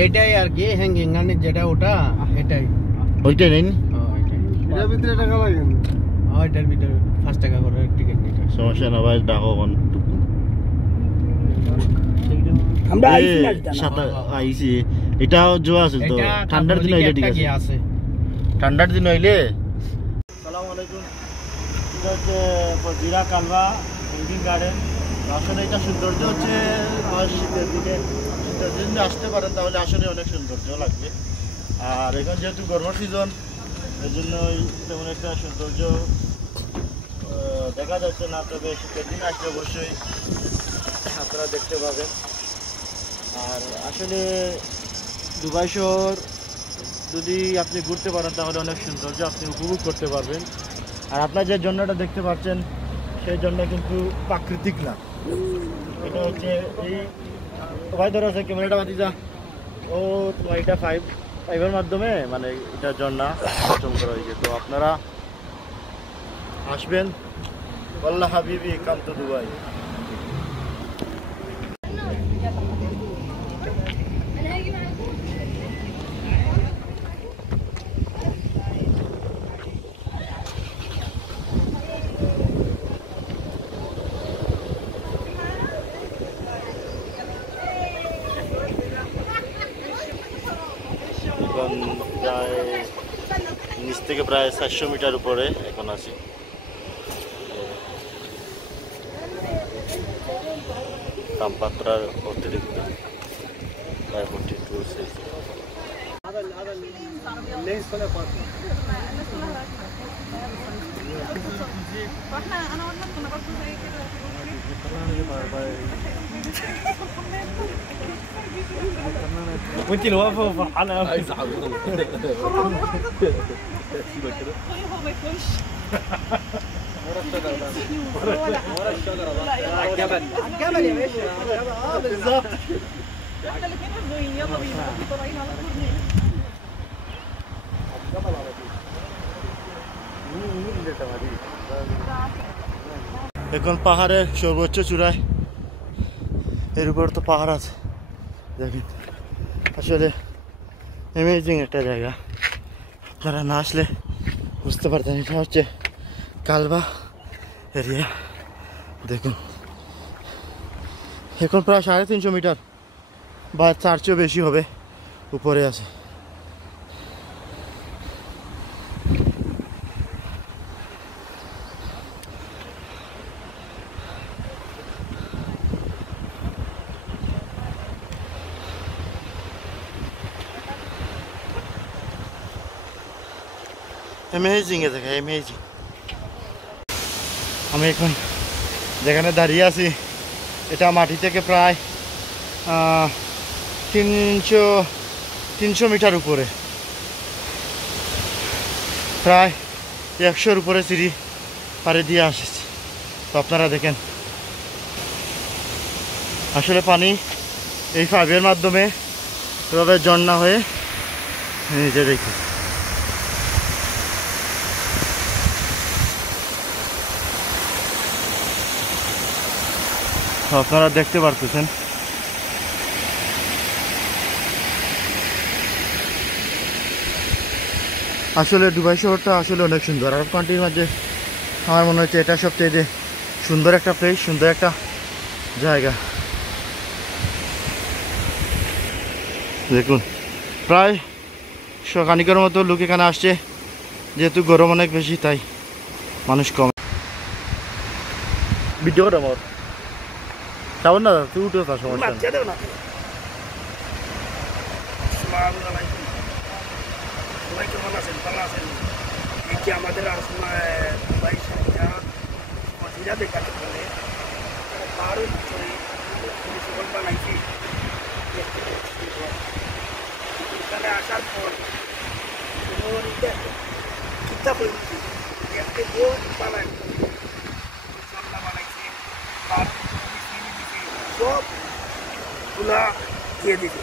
এটাই আর কি হ্যাঙ্গিং গানের যেটা ওটা এটাই ওইটাই নেই এটার ভিতরে টাকা লাগে এটার ভিতরে 5 টাকা করে টিকিট নিতে সমস্যা না ভাই ডাকো কোন আমরা আইছি এটা জো আছে তো ঠান্ডার দিন হইলে ঠিক আছে ঠান্ডার দিন হইলে আসসালামু আলাইকুম এটা হচ্ছে ফজিরা কালবা হ্যাঙ্গিং গার্ডেন আসলে এটা সৌন্দর্য হচ্ছে শীতের দিনে শীতের দিনে আসতে পারেন তাহলে আসলে অনেক সৌন্দর্য লাগবে আর এখন যেহেতু গরম সিজন এই জন্য তেমন একটা সৌন্দর্য দেখা যাচ্ছে না তবে শীতের দিনে আসলে অবশ্যই আপনারা দেখতে পাবেন আর আসলে দুবাই শহর যদি আপনি ঘুরতে পারেন তাহলে অনেক সৌন্দর্য আপনি উপভোগ করতে পারবেন আর আপনার যে জন্যটা দেখতে পাচ্ছেন সেই জন্য কিন্তু প্রাকৃতিক না এটা হচ্ছে এই সবাই ধরো আছে ক্যামেরাটা বাতি যা ও তোমার এটা ফাইভের মাধ্যমে মানে এটার জন্য কাস্টম করা হয়েছে তো আপনারা আসবেন আল্লাহ হাবিবি কান্ত দুবাই প্রায় নিচ থেকে প্রায় 400 মিটার উপরে এখন আছি তাপমাত্রার অতিরিক্ত প্রায় 42 وانت اللي واقفه وفرحانه قوي عايز اعبده سيبك كده هو ما يكونش ورا الشجره بقى على الجبل الجبل يا باشا بالظبط احنا الاثنين مزنوقين يلا بينا طالعين على الكورنيش الجبل على طول এখন পাহাড়ের সর্বোচ্চ চূড়ায় এর উপর তো পাহাড় আছে দেখেন আসলে অ্যামেজিং একটা জায়গা আপনারা না আসলে বুঝতে পারতেন এটা হচ্ছে কালবা এরিয়া দেখুন এখন প্রায় 350 মিটার বা তার চেয়েও বেশি হবে উপরে আছে অ্যামেজিং এ দেখে অ্যামেজিং আমি এখন যেখানে দাঁড়িয়ে আছি এটা মাটি থেকে প্রায় 300 মিটার উপরে প্রায় 100-র উপরে সিঁড়ি পাড়ে দিয়ে আসছে তো আপনারা দেখেন আসলে পানি এই পাইপের মাধ্যমে এভাবে ঝর্ণা হয়ে নিচে দেখি আপনারা দেখতে পারতেছেন আসলে দুবাই শহরটা আসলে অনেক সুন্দর আরব কান্ট্রির মধ্যে আমার মনে হচ্ছে এটা সবচেয়ে সুন্দর একটা প্লেস সুন্দর একটা জায়গা দেখুন প্রায় খানিকের মতো লোক এখানে আসছে যেহেতু গরম অনেক বেশি তাই মানুষ কম ভিডিওটা আমার তাও না তুই উঠে থাক সমস্যা আমাদের দেখাতে পারে পাহাড়ের ভিতরে বানাইছি এখানে আসার পর কিতাব একটা বোর্ড বানাইছে সব গুলা দিয়ে দিবে